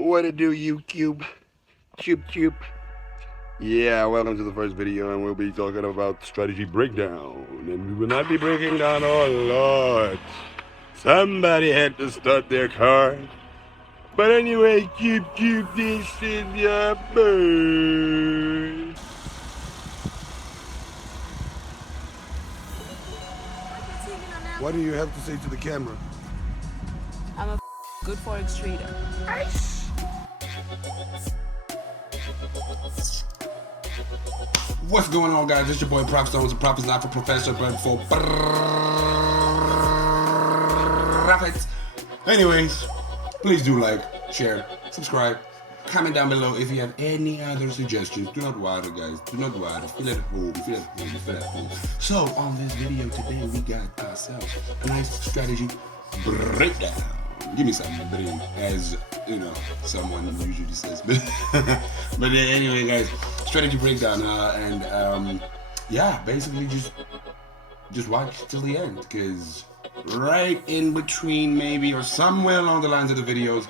What it do, YouTube? Choop choop. Yeah, welcome to the first video, and we'll be talking about strategy breakdown. And we will not be breaking down a lot. Somebody had to start their car. But anyway, choop, this is your bird. What do you have to say to the camera? I'm a good forex trader. Nice. What's going on, guys? It's your boy Prop Stones. Prop is not for professor, but for profits. Anyways, please do like, share, subscribe, comment down below if you have any other suggestions. Do not worry, guys. Do not worry. Feel at home. Feel at home. Feel at home. So, on this video today, we got ourselves a nice strategy breakdown. Give me some brain, as you know, someone usually says. But anyway, guys, strategy breakdown, and yeah, basically just watch till the end, because right in between, maybe, or somewhere along the lines of the videos,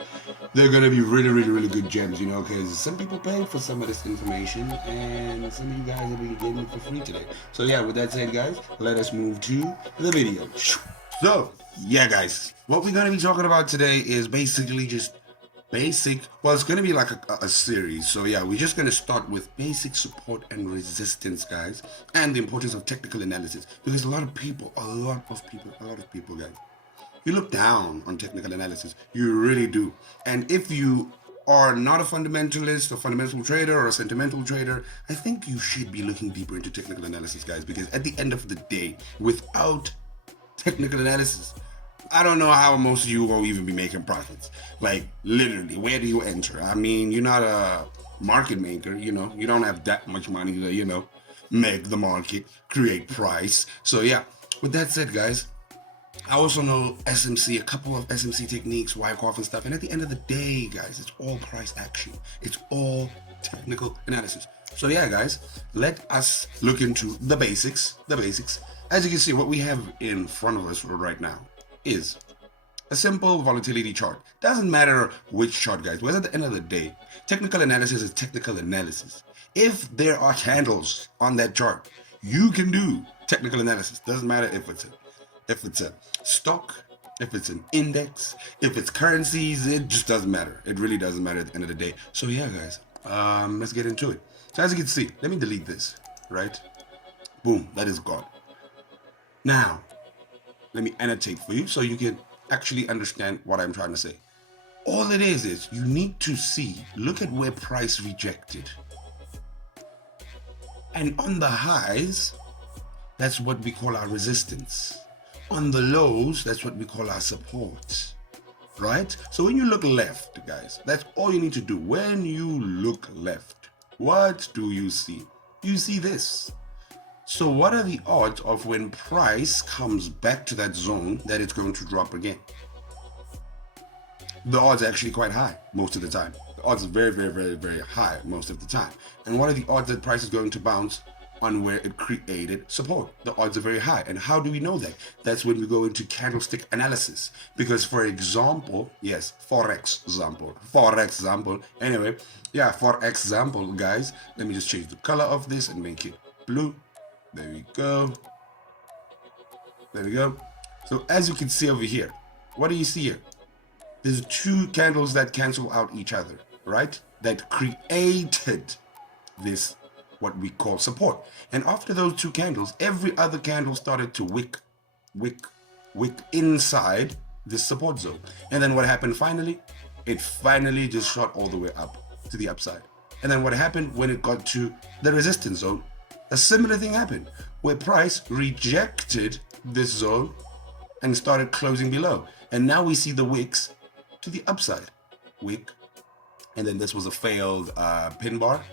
they're gonna be really good gems, you know, because some people paid for some of this information, and some of you guys will be getting it for free today. So yeah, with that said, guys, let us move to the video. So yeah, guys, what we're gonna be talking about today is basically just basic, well, it's gonna be like a series. So yeah, we're just gonna start with basic support and resistance, guys, and the importance of technical analysis, because a lot of people, guys, you look down on technical analysis. You really do. And if you are not a fundamentalist, a fundamental trader, or a sentimental trader, I think you should be looking deeper into technical analysis, guys, because at the end of the day, without technical analysis, I don't know how most of you will even be making profits. Like, literally, where do you enter? I mean, you're not a market maker, you know. You don't have that much money to, you know, make the market, create price. So yeah, with that said, guys, I also know SMC, a couple of SMC techniques, Wyckoff and stuff. And at the end of the day, guys, it's all price action. It's all technical analysis. So yeah, guys, let us look into the basics. As you can see, what we have in front of us right now is a simple volatility chart. Doesn't matter which chart, guys, because at the end of the day, technical analysis is technical analysis. If there are candles on that chart, you can do technical analysis. Doesn't matter if it's a stock, if it's an index, if it's currencies, it just doesn't matter. It really doesn't matter at the end of the day. So yeah, guys, let's get into it. So as you can see, let me delete this, right? Boom, that is gone. Now, let me annotate for you so you can actually understand what I'm trying to say. All it is you need to see, look at where price rejected. And on the highs, that's what we call our resistance. On the lows, that's what we call our support, right? So when you look left, guys, that's all you need to do. When you look left, what do you see? You see this. So what are the odds of when price comes back to that zone that it's going to drop again? The odds are actually quite high most of the time. The odds are very high most of the time. And what are the odds that price is going to bounce on where it created support? The odds are very high. And how do we know that? That's when we go into candlestick analysis. Because for example, yes, forex example. Anyway, yeah, for example, guys, let me just change the color of this and make it blue. There we go. So as you can see over here, what do you see here? There's two candles that cancel out each other, right? That created this, what we call support. And after those two candles, every other candle started to wick inside this support zone. And then what happened finally? It finally just shot all the way up to the upside. And then what happened when it got to the resistance zone? A similar thing happened where price rejected this zone and started closing below. And now we see the wicks to the upside. Wick. And then this was a failed pin bar.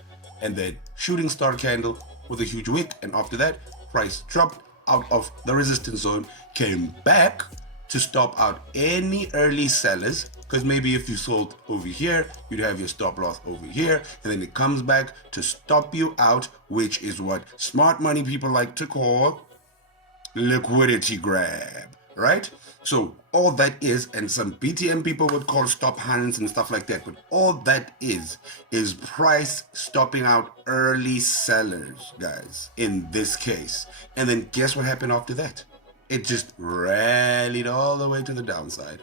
And then shooting star candle with a huge wick. And after that, price dropped out of the resistance zone, came back to stop out any early sellers, because maybe if you sold over here, you'd have your stop loss over here, and then it comes back to stop you out, which is what smart money people like to call liquidity grab, right? So all that is, and some BTM people would call stop hands and stuff like that, but all that is price stopping out early sellers, guys, in this case. And then guess what happened after that? It just rallied all the way to the downside.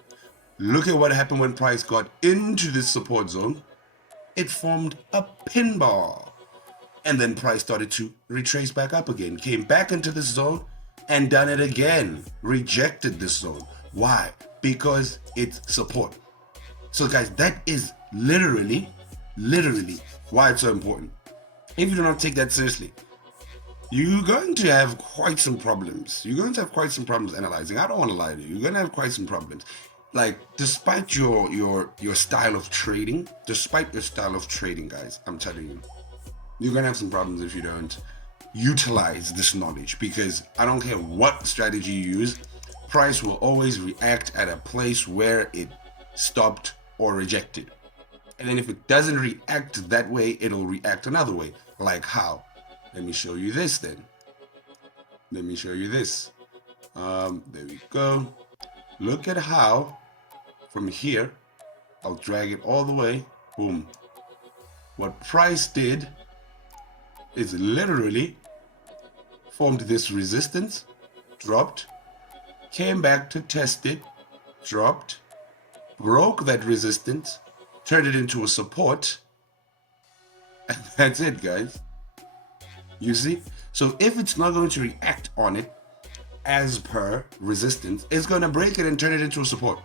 Look at what happened when price got into this support zone. It formed a pin bar. And then price started to retrace back up again, came back into this zone and done it again, rejected this zone. Why? Because it's support. So guys, that is literally why it's so important. If you do not take that seriously, you're going to have quite some problems. You're going to have quite some problems analyzing. I don't want to lie to you. You're going to have quite some problems. Like, despite your style of trading, guys, I'm telling you, you're going to have some problems if you don't utilize this knowledge, because I don't care what strategy you use, price will always react at a place where it stopped or rejected. And then if it doesn't react that way, it'll react another way. Like how? Let me show you this then. Let me show you this. There we go. Look at how from here, I'll drag it all the way. Boom. What price did is literally formed this resistance, dropped, came back to test it, dropped, broke that resistance, turned it into a support, and that's it, guys. You see? So if it's not going to react on it as per resistance, it's going to break it and turn it into a support.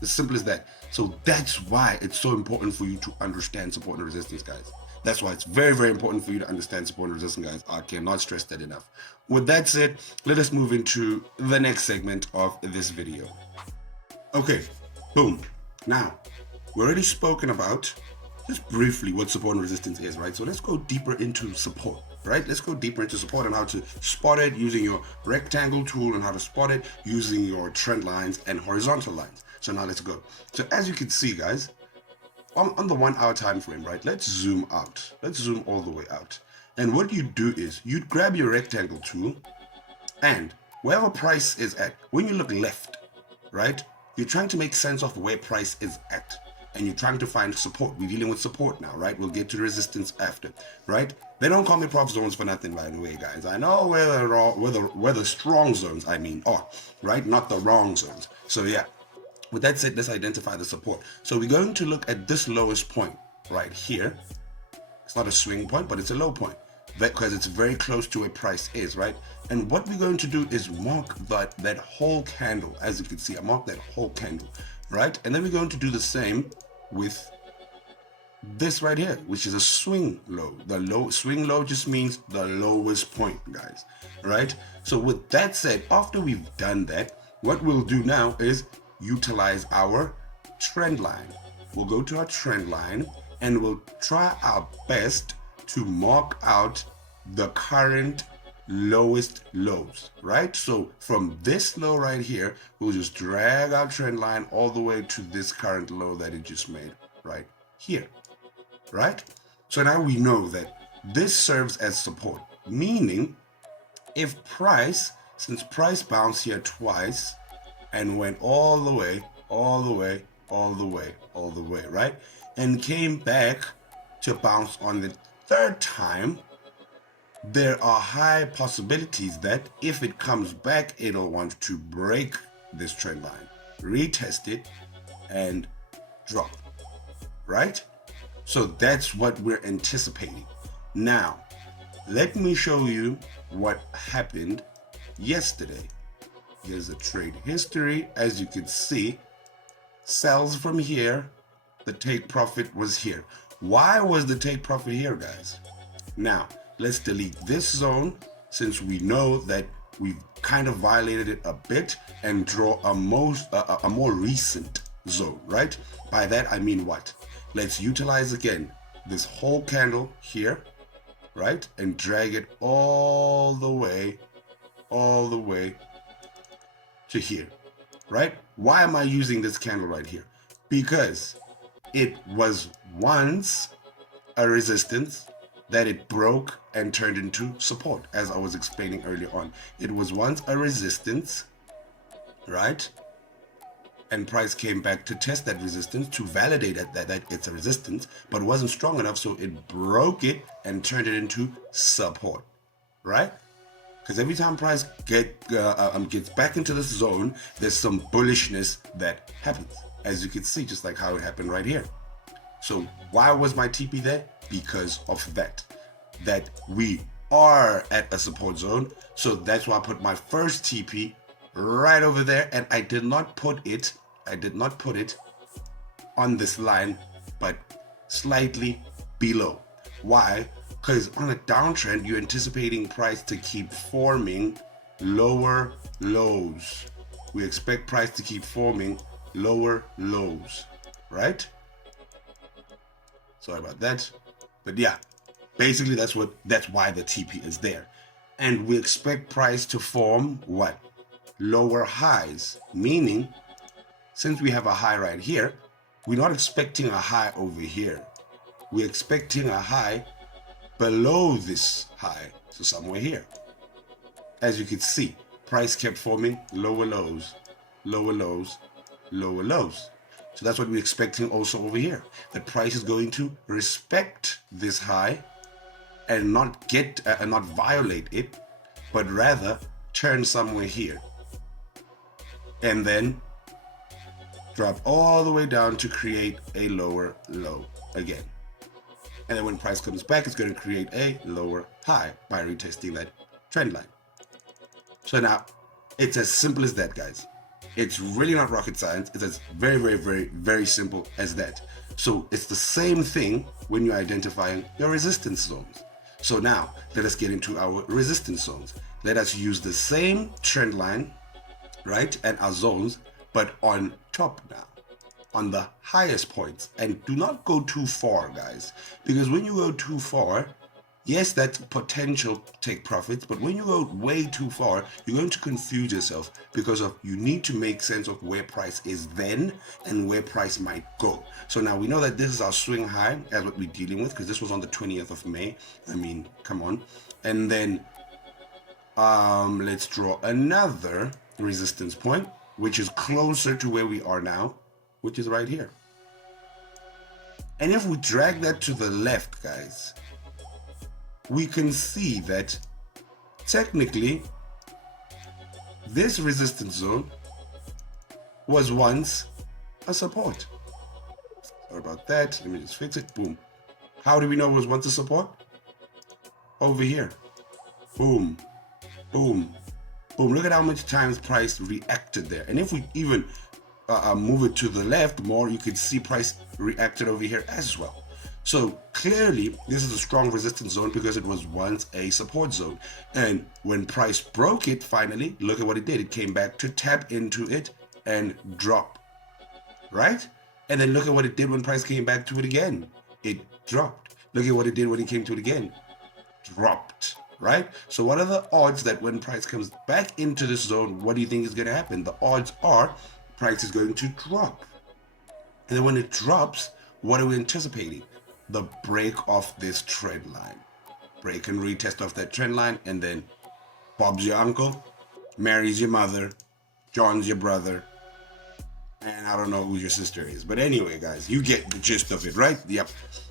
As simple as that. So that's why it's so important for you to understand support and resistance, guys. That's why it's very, very important for you to understand support and resistance, guys. I cannot stress that enough. With that said, let us move into the next segment of this video. Okay, boom. Now, we already spoken about, just briefly, what support and resistance is, right? So let's go deeper into support, right? Let's go deeper into support and how to spot it using your rectangle tool, and how to spot it using your trend lines and horizontal lines. So now let's go. So as you can see, guys, on the 1 hour time frame, right? Let's zoom out. Let's zoom all the way out. And what you do is you grab your rectangle tool, and wherever price is at, when you look left, right? You're trying to make sense of where price is at, and you're trying to find support. We're dealing with support now, right? We'll get to resistance after, right? They don't call me prof zones for nothing, by the way, guys. I know where the strong zones, are, right? Not the wrong zones. So yeah. With that said, let's identify the support. So we're going to look at this lowest point right here. It's not a swing point, but it's a low point, because it's very close to where price is, right? And what we're going to do is mark that whole candle. As you can see, I marked that whole candle, right? And then we're going to do the same with this right here, which is a swing low. The swing low just means the lowest point, guys, right? So with that said, after we've done that, what we'll do now is utilize our trend line. We'll go to our trend line and we'll try our best to mark out the current lowest lows, right? So from this low right here, we'll just drag our trend line all the way to this current low that it just made right here, right? So now we know that this serves as support, meaning if price, since price bounced here twice and went all the way, right? And came back to bounce on the third time, there are high possibilities that if it comes back, it'll want to break this trend line, retest it, and drop, right? So that's what we're anticipating. Now, let me show you what happened yesterday. Here's a trade history. As you can see, sells from here. The take profit was here. Why was the take profit here, guys? Now, let's delete this zone, since we know that we've kind of violated it a bit, and draw a more recent zone, right? By that, I mean what? Let's utilize again this whole candle here, right? And drag it all the way to here, right? Why am I using this candle right here? Because it was once a resistance that it broke and turned into support, as I was explaining earlier on. It was once a resistance, right? and price came back to test that resistance to validate that it's a resistance, but wasn't strong enough, so it broke it and turned it into support, right? Because every time price gets back into this zone, there's some bullishness that happens, as you can see, just like how it happened right here. So why was my TP there? Because of that we are at a support zone. So that's why I put my first TP right over there, and I did not put it on this line, but slightly below. Why? Because on a downtrend, you're anticipating price to keep forming lower lows. We expect price to keep forming lower lows, right? Sorry about that. But yeah, basically that's why the TP is there. And we expect price to form what? Lower highs, meaning since we have a high right here, we're not expecting a high over here. We're expecting a high below this high, so somewhere here. As you can see, price kept forming lower lows, lower lows, lower lows. So that's what we're expecting also over here. The price is going to respect this high and not violate it, but rather turn somewhere here and then drop all the way down to create a lower low again. And then when price comes back, it's going to create a lower high by retesting that trend line. So now it's as simple as that, guys. It's really not rocket science. It's as very, very, very, very simple as that. So it's the same thing when you're identifying your resistance zones. So now let us get into our resistance zones. Let us use the same trend line, right, and our zones, but on top now, on the highest points. And do not go too far, guys, because when you go too far, yes, that's potential take profits, but when you go way too far, you're going to confuse yourself because you need to make sense of where price is then and where price might go. So now we know that this is our swing high as what we're dealing with, because this was on the 20th of May. I mean, come on. And then let's draw another resistance point, which is closer to where we are now, which is right here. And if we drag that to the left, guys, we can see that technically this resistance zone was once a support. Sorry about that. Let me just fix it. Boom. How do we know it was once a support? Over here. Boom. Boom. Boom. Look at how much times price reacted there. And if we even move it to the left more, you can see price reacted over here as well. So clearly, this is a strong resistance zone because it was once a support zone. And when price broke it, finally, look at what it did. It came back to tap into it and drop, right? And then look at what it did when price came back to it again. It dropped. Look at what it did when it came to it again. Dropped, right? So what are the odds that when price comes back into this zone, what do you think is going to happen? The odds are price is going to drop. And then when it drops, what are we anticipating? The break of this trend line. Break and retest of that trend line, and then Bob's your uncle, Mary's your mother, John's your brother, and I don't know who your sister is. But anyway, guys, you get the gist of it, right? Yep.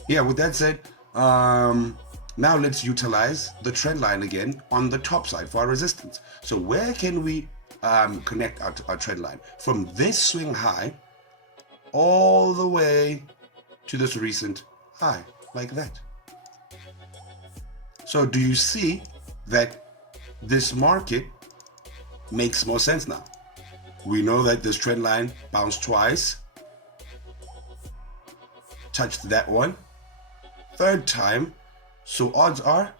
Yeah, with that said, now let's utilize the trend line again on the top side for our resistance. So where can we connect our trend line? From this swing high all the way to this recent high, like that. So do you see that this market makes more sense now? We know that this trend line bounced twice, touched that one, third time. So odds are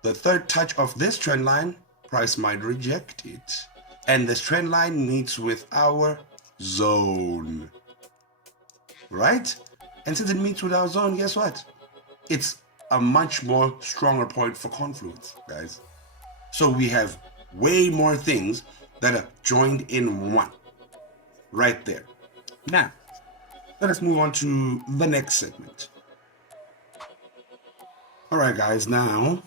the third touch of this trend line, price might reject it. And this trend line meets with our zone, right? And since it meets with our zone, guess what? It's a much more stronger point for confluence, guys. So we have way more things that are joined in one, right there. Now, let us move on to the next segment. All right, guys, now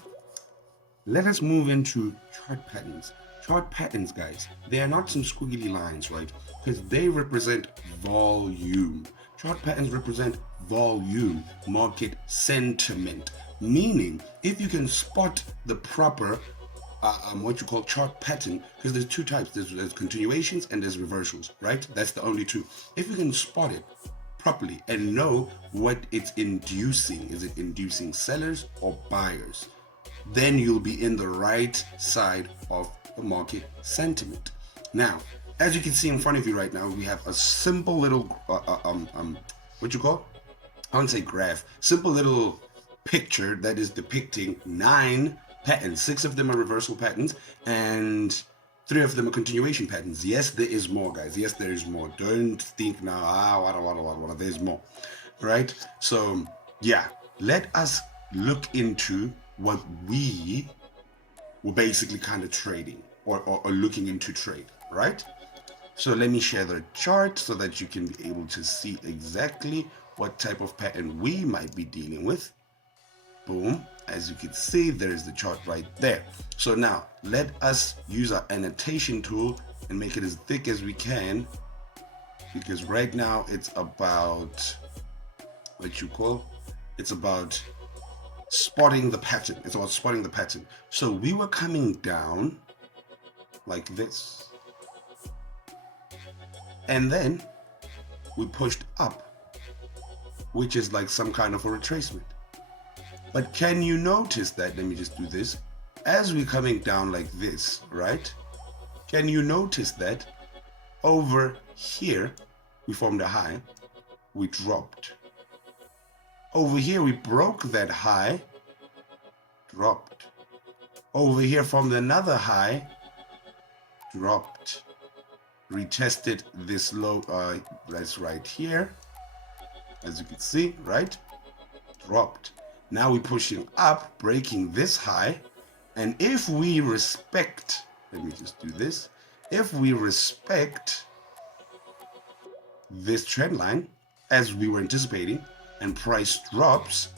let us move into chart patterns. Chart patterns, guys, they are not some squiggly lines, right? Because they represent volume. Chart patterns represent volume, market sentiment. Meaning, if you can spot the proper what you call chart pattern, because there's two types, there's continuations and there's reversals, right? That's the only two. If you can spot it properly and know what it's inducing, is it inducing sellers or buyers, then you'll be in the right side of the market sentiment. Now, as you can see in front of you right now, we have a simple little what you call, I wouldn't say graph, simple little picture that is depicting 9 patterns. 6 of them are reversal patterns and 3 of them are continuation patterns. Yes, there is more, guys. Yes, there is more. Don't think now, what, there's more, right? So yeah, let us look into what we were basically kind of trading or looking into trade, right? So let me share the chart so that you can be able to see exactly what type of pattern we might be dealing with. Boom. As you can see, there's the chart right there. So now let us use our annotation tool and make it as thick as we can, because right now it's about what you call, it's about spotting the pattern. It's about spotting the pattern. So we were coming down like this, and then we pushed up, which is like some kind of a retracement. But can you notice that, let me just do this, as we're coming down like this, right? Can you notice that over here we formed a high, we dropped. Over here we broke that high, dropped. Over here formed another high, dropped. Retested this low, that's right here, as you can see, right? Dropped. Now we're pushing up, breaking this high, and if we respect, let me just do this, if we respect this trend line as we were anticipating and price drops,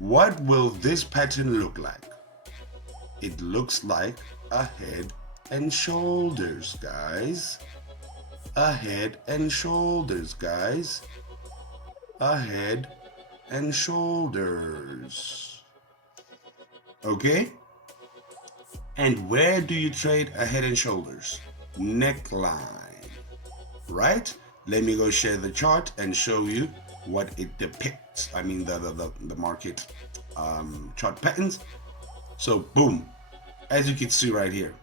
what will this pattern look like? It looks like a head and shoulders, guys. A head and shoulders, guys. A head and shoulders. Okay? And where do you trade a head and shoulders? Neckline. Right? Let me go share the chart and show you what it depicts. I mean the market chart patterns. So boom. As you can see right here.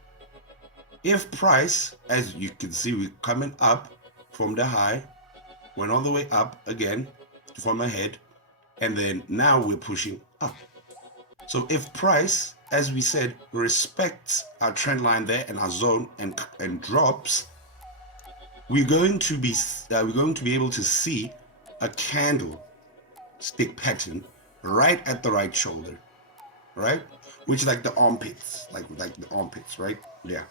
If price, as you can see, we're coming up from the high, went all the way up again to form a head, and then now we're pushing up. So if price, as we said, respects our trend line there and our zone and drops, we're going to be able to see a candle stick pattern right at the right shoulder, right? Which is like the armpits, like the armpits, right? Yeah.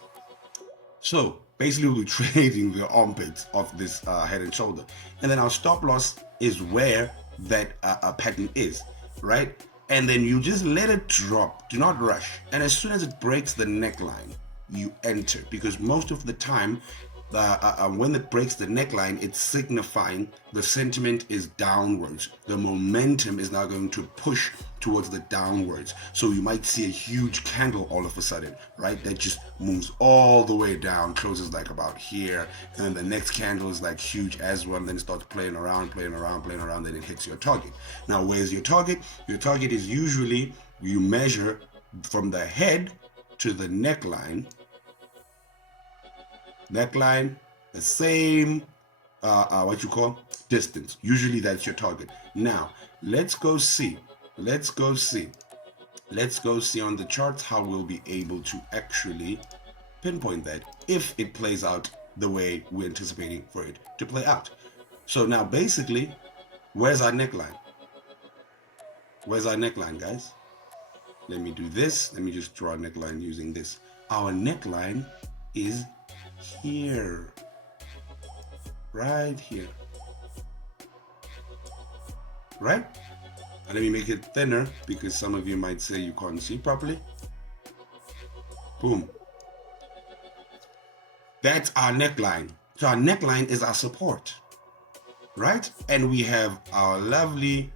So basically we're trading the armpits of this head and shoulder, and then our stop loss is where that pattern is, right? And then you just let it drop, do not rush, and as soon as it breaks the neckline, you enter, because most of the time when it breaks the neckline, it's signifying the sentiment is downwards. The momentum is now going to push towards the downwards. So you might see a huge candle all of a sudden, right? That just moves all the way down, closes like about here. And then the next candle is like huge as well. And then it starts playing around, then it hits your target. Now, where's your target? Your target is usually, you measure from the head to the neckline, the same what you call distance. Usually that's your target. Now let's go see on the charts how we'll be able to actually pinpoint that if it plays out the way we're anticipating for it to play out. So now basically, where's our neckline? Guys? Let me do this. Let me just draw a neckline using this. Our neckline is here, right here, right? And let me make it thinner because some of you might say you can't see properly. Boom. That's our neckline. So our neckline is our support, right? And we have our lovely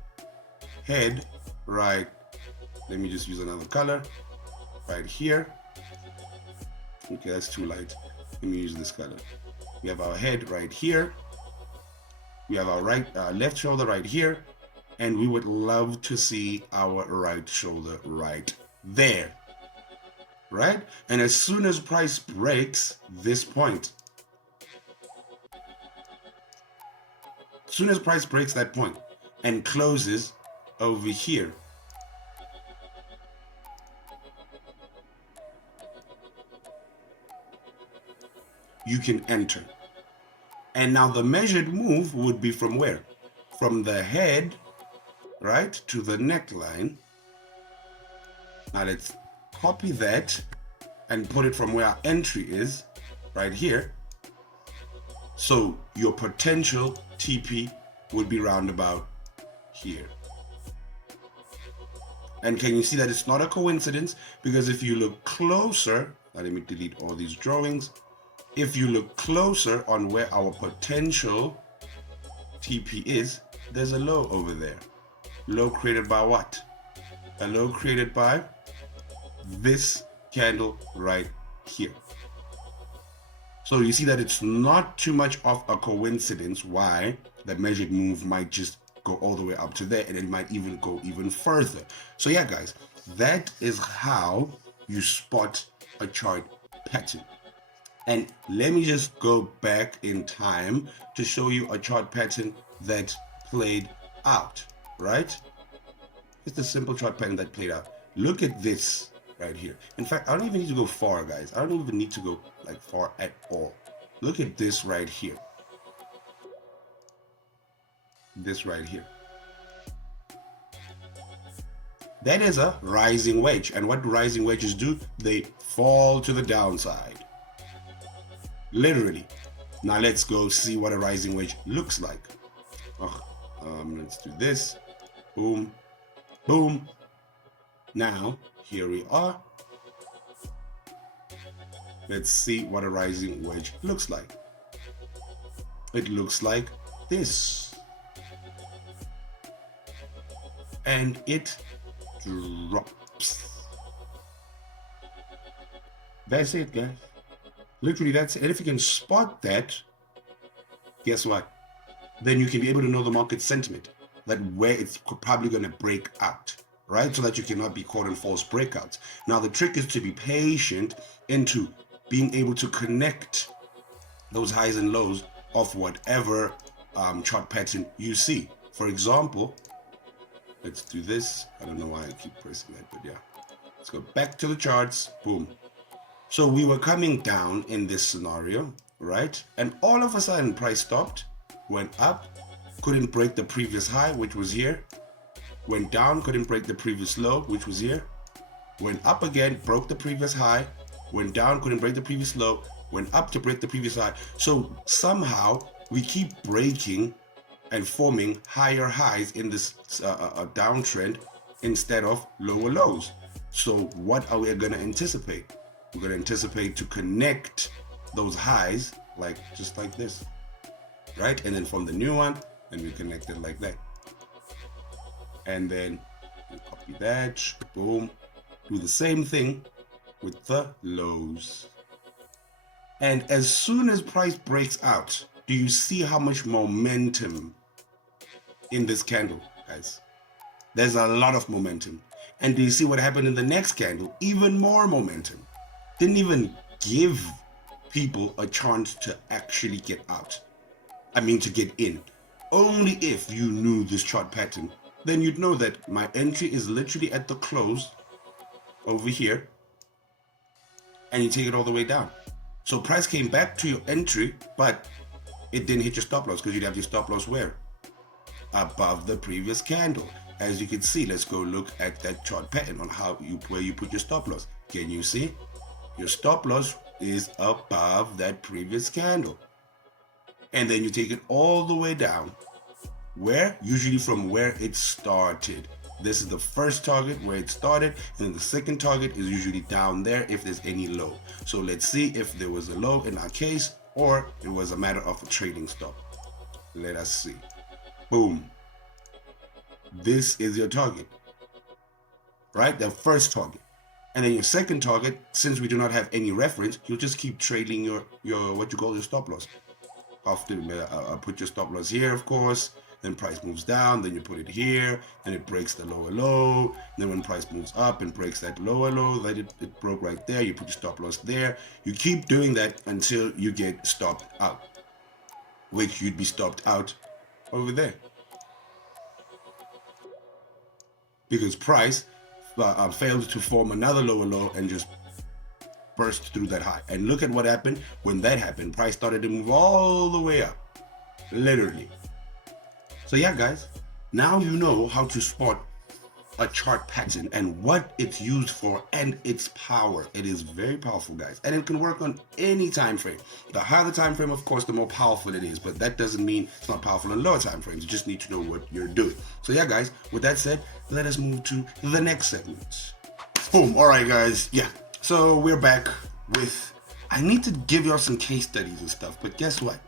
head right. Let me just use another color right here. Okay, that's too light. Let me use this color. We have our head right here. We have our left shoulder right here. And we would love to see our right shoulder right there, right? And as soon as price breaks this point, as soon as price breaks that point and closes over here, you can enter. And now the measured move would be from where? From the head, right, to the neckline. Now let's copy that and put it from where our entry is, right here. So your potential TP would be roundabout here. And can you see that it's not a coincidence? Because if you look closer, now let me delete all these drawings. If you look closer on where our potential TP is, there's a low over there. Low created by what? A low created by this candle right here. So you see that it's not too much of a coincidence why the measured move might just go all the way up to there, and it might even go even further. So yeah, guys, that is how you spot a chart pattern. And let me just go back in time to show you a chart pattern that played out, right? It's a simple chart pattern that played out. Look at this right here. In fact, I don't even need to go far, guys. I don't even need to go like far at all. Look at this right here. This right here. That is a rising wedge. And what do rising wedges do? They fall to the downside. Literally. Now let's go see what a rising wedge looks like. Let's do this. Boom. Boom. Now, here we are. Let's see what a rising wedge looks like. It looks like this. And it drops. That's it, guys. Literally, that's it. And if you can spot that, guess what? Then you can be able to know the market sentiment, that where it's probably going to break out, right? So that you cannot be caught in false breakouts. Now, the trick is to be patient into being able to connect those highs and lows of whatever chart pattern you see. For example, let's do this. I don't know why I keep pressing that, but yeah. Let's go back to the charts. Boom. So we were coming down in this scenario, right? And all of a sudden, price stopped, went up, couldn't break the previous high, which was here. Went down, couldn't break the previous low, which was here. Went up again, broke the previous high. Went down, couldn't break the previous low. Went up to break the previous high. So somehow we keep breaking and forming higher highs in this downtrend instead of lower lows. So what are we going to anticipate? We're going to anticipate to connect those highs like just like this, right? And then from the new one, and we connect it like that. And then we copy that, boom. Do the same thing with the lows. And as soon as price breaks out, do you see how much momentum in this candle, guys? There's a lot of momentum. And do you see what happened in the next candle? Even more momentum. Didn't even give people a chance to actually get out. I mean, to get in. Only if you knew this chart pattern, then you'd know that my entry is literally at the close over here, and you take it all the way down. So price came back to your entry, but it didn't hit your stop loss because you'd have your stop loss where? Above the previous candle. As you can see, let's go look at that chart pattern on where you put your stop loss. Can you see? Your stop loss is above that previous candle. And then you take it all the way down. Where? Usually from where it started. This is the first target where it started, and then the second target is usually down there if there's any low. So let's see if there was a low in our case, or it was a matter of a trading stop. Let us see. Boom. This is your target, right? The first target. And then your second target, since we do not have any reference, you'll just keep trailing your what you call your stop loss. Often I'll put your stop loss here, of course. Then price moves down, then you put it here, then it breaks the lower low. Then when price moves up and breaks that lower low that it broke right there, you put your stop loss there. You keep doing that until you get stopped out, which you'd be stopped out over there. Because price failed to form another lower low and just burst through that high. And look at what happened when that happened. Price started to move all the way up, literally. So yeah, guys, now you know how to spot a chart pattern and what it's used for and its power. It is very powerful, guys, and it can work on any time frame. The higher the time frame, of course, the more powerful it is, but that doesn't mean it's not powerful on lower time frames. You just need to know what you're doing. So yeah, guys, with that said, let us move to the next segment. Boom. All right, guys. Yeah, so we're back with, I need to give y'all some case studies and stuff, but guess what?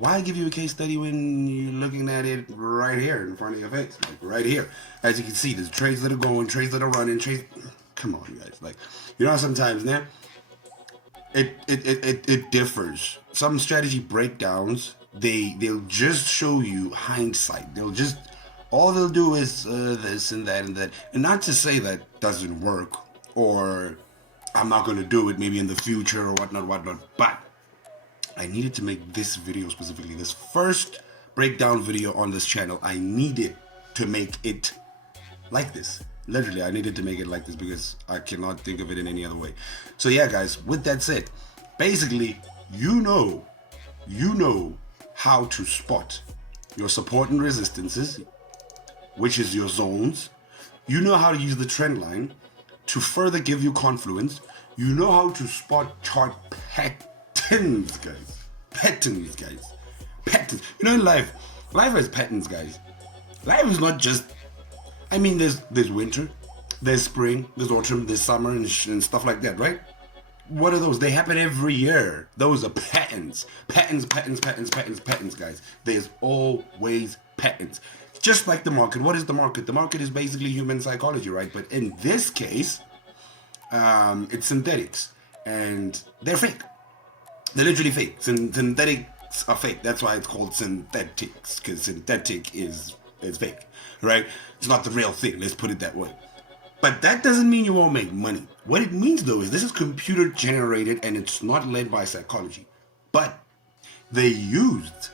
Why give you a case study when you're looking at it right here in front of your face? Like right here. As you can see, there's trades that are going, trades that are running, trades. Come on, guys. Like, you know, sometimes now it differs. Some strategy breakdowns, they'll just show you hindsight. All they'll do is this and that and that. And not to say that doesn't work or I'm not going to do it maybe in the future or whatnot. But I needed to make this video specifically, this first breakdown video on this channel. I needed to make it like this. Literally, I needed to make it like this because I cannot think of it in any other way. So yeah, guys, with that said, basically, you know how to spot your support and resistances, which is your zones. You know how to use the trend line to further give you confluence. You know how to spot chart patterns, guys. Patterns. You know, in life has patterns, guys. Life is not just, I mean, there's winter, there's spring, there's autumn, there's summer and stuff like that, right? What are those? They happen every year. Those are patterns. Patterns, guys. There's always patterns. Just like the market. What is the market? The market is basically human psychology, right? But in this case, it's synthetics. And they're fake. They're literally fake. Synthetics are fake. That's why it's called synthetics. Because synthetic is fake, right? It's not the real thing. Let's put it that way. But that doesn't mean you won't make money. What it means, though, is this is computer generated and it's not led by psychology. But they used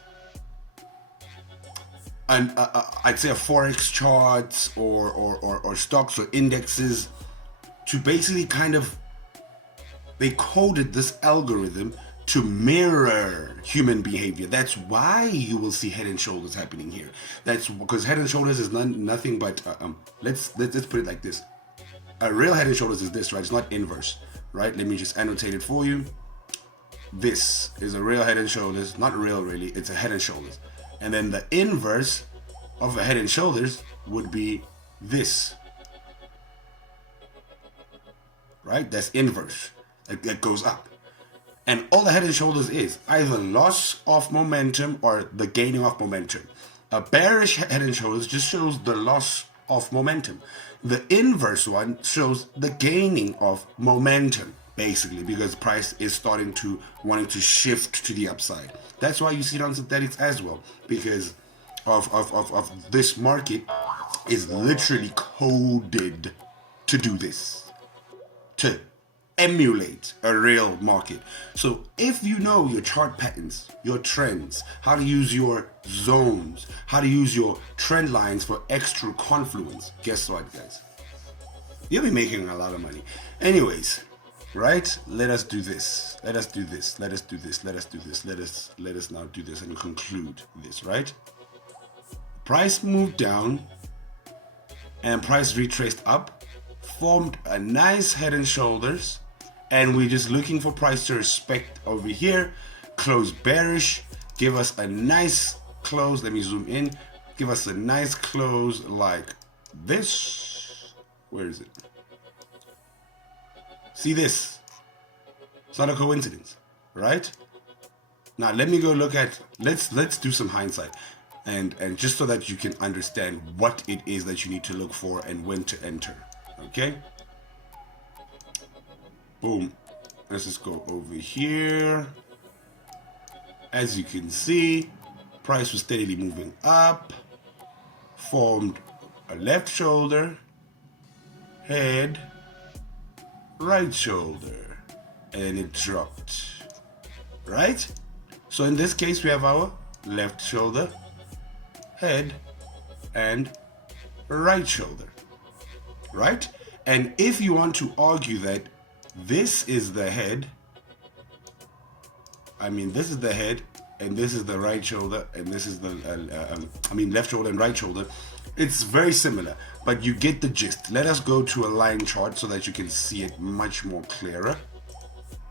I'd say a forex charts or stocks or indexes to basically kind of, they coded this algorithm to mirror human behavior. That's why you will see head and shoulders happening here. That's because head and shoulders is nothing but let's put it like this. A real head and shoulders is this, right? It's not inverse, right? Let me just annotate it for you. This is a real head and shoulders. Not real, really. It's a head and shoulders. And then the inverse of a head and shoulders would be this, right? That's inverse. That goes up. And all the head and shoulders is either loss of momentum or the gaining of momentum. A bearish head and shoulders just shows the loss of momentum. The inverse one shows the gaining of momentum, basically, because price is wanting to shift to the upside. That's why you see it on synthetics as well, because of this market is literally coded to do this, to emulate a real market. So if you know your chart patterns, your trends, how to use your zones, how to use your trend lines for extra confluence, guess what, guys? You'll be making a lot of money. Anyways, right? Let us do this. Let us now do this and conclude this, right? Price moved down and price retraced up, formed a nice head and shoulders, and we're just looking for price to respect over here, close bearish, give us a nice close. Let me zoom in. Give us a nice close like this. Where is it? See this? It's not a coincidence, right? Now let me go look at, let's do some hindsight, and just so that you can understand what it is that you need to look for and when to enter. Okay? Boom. Let's just go over here. As you can see, price was steadily moving up, formed a left shoulder, head, right shoulder, and it dropped, right? So in this case, we have our left shoulder, head, and right shoulder, right? And if you want to argue that this is the head, this is the head, and this is the right shoulder, and this is the, left shoulder and right shoulder. It's very similar, but you get the gist. Let us go to a line chart so that you can see it much more clearer.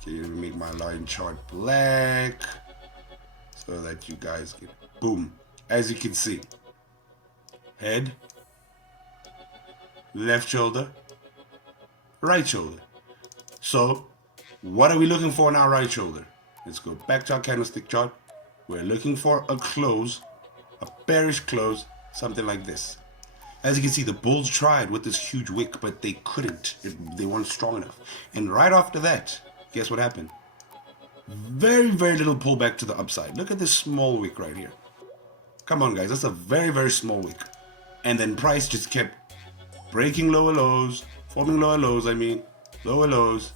Okay, let me make my line chart black so that you guys get, boom. As you can see, head, left shoulder, right shoulder. So what are we looking for in our right shoulder? Let's go back to our candlestick chart. We're looking for a close, a bearish close, something like this. As you can see, the bulls tried with this huge wick, but they couldn't. They weren't strong enough. And right after that, guess what happened? Very, very little pullback to the upside. Look at this small wick right here. Come on, guys. That's a very, very small wick. And then price just kept breaking lower lows, forming lower lows, lower lows,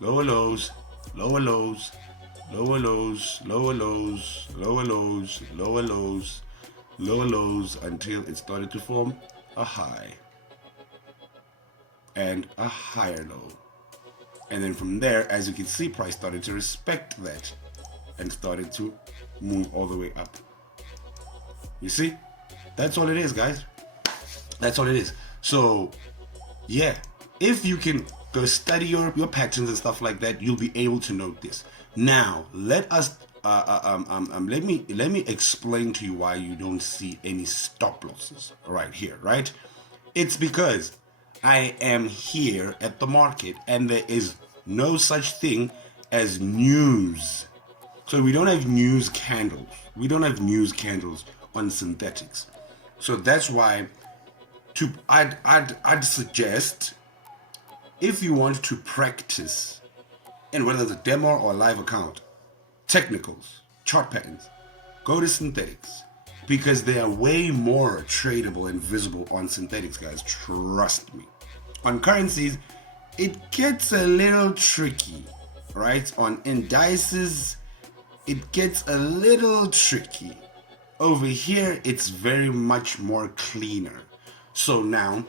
lower lows, lower lows, lower lows, lower lows, lower lows, lower lows, lower lows, until it started to form a high and a higher low. And then from there, as you can see, price started to respect that and started to move all the way up. You see? That's all it is, guys. That's all it is. So, yeah, if you can go study your patterns and stuff like that, you'll be able to note this. Now, let us let me explain to you why you don't see any stop losses right here, right? It's because I am here at the market and there is no such thing as news. So we don't have news candles. We don't have news candles on synthetics. So that's why I'd suggest, if you want to practice, and whether it's a demo or a live account, technicals, chart patterns, go to synthetics, because they are way more tradable and visible on synthetics, guys. Trust me. On currencies, it gets a little tricky, right? On indices, it gets a little tricky. Over here, it's very much more cleaner. So now,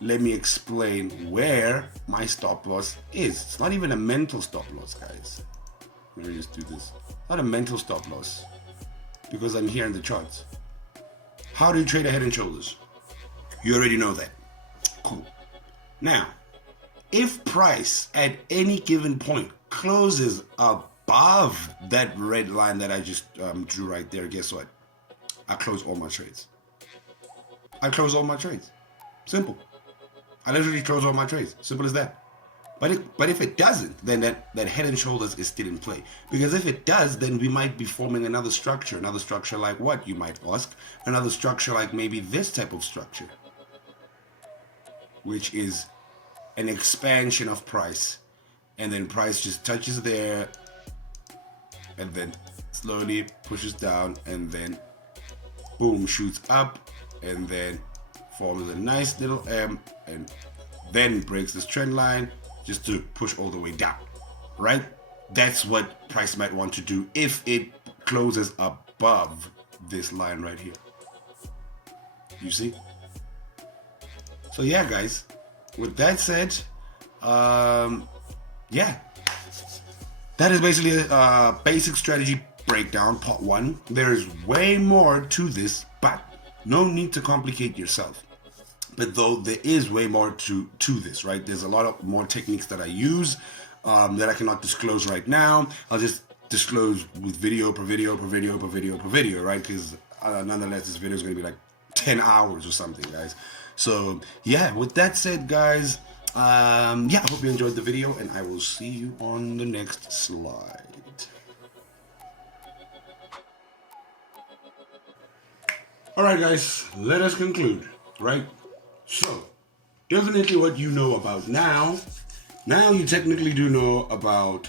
let me explain where my stop loss is. It's not even a mental stop loss, guys. Let me just do this. Not a mental stop loss, because I'm here in the charts. How do you trade a head and shoulders? You already know that. Cool. Now, if price at any given point closes above that red line that I just drew right there, guess what? I close all my trades. I close all my trades. Simple. I literally close all my trades. Simple as that. But if it doesn't, then that head and shoulders is still in play. Because if it does, then we might be forming another structure. Another structure like what, you might ask? Another structure like maybe this type of structure, which is an expansion of price. And then price just touches there, and then slowly pushes down, and then boom, shoots up, and then forms a nice little M, and then breaks this trend line just to push all the way down, right? That's what price might want to do if it closes above this line right here. You see? So yeah, guys, with that said, yeah, that is basically a basic strategy breakdown, part one. There is way more to this, but no need to complicate yourself. But though there is way more to this, right? There's a lot of more techniques that I use that I cannot disclose right now. I'll just disclose with video per video per video per video per video, right? Because nonetheless, this video is going to be like 10 hours or something, guys. So yeah, with that said, guys, yeah, I hope you enjoyed the video, and I will see you on the next slide. All right, guys, let us conclude, right? So, definitely what you know about now. Now you technically do know about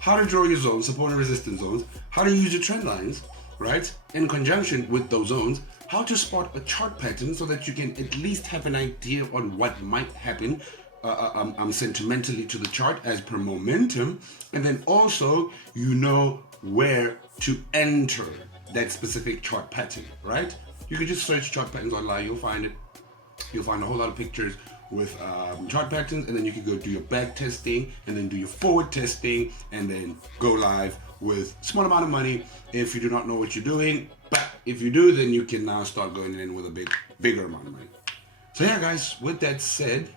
how to draw your zones, support and resistance zones, how to use your trend lines, right? In conjunction with those zones, how to spot a chart pattern so that you can at least have an idea on what might happen sentimentally to the chart as per momentum, and then also you know where to enter that specific chart pattern, right? You can just search chart patterns online, you'll find it. You'll find a whole lot of pictures with chart patterns, and then you can go do your back testing and then do your forward testing and then go live with a small amount of money if you do not know what you're doing. But if you do, then you can now start going in with a bigger amount of money. So yeah, guys, with that said,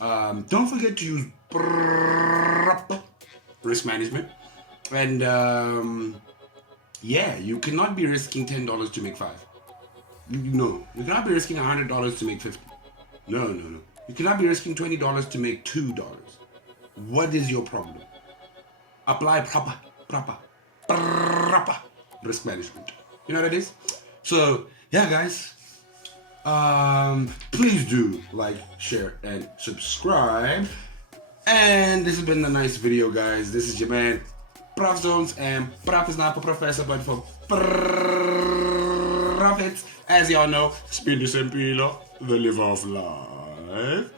don't forget to use proper risk management. And yeah, you cannot be risking $10 to make 5. No, you cannot be risking $100 to make 50. No. You cannot be risking $20 to make $2. What is your problem? Apply proper risk management. You know what it is? So yeah, guys. Please do like, share, and subscribe. And this has been a nice video, guys. This is your man, Prof Zones, and Prof is not for professor, but for profits. As y'all know, Spiritus Empilo, the liver of life.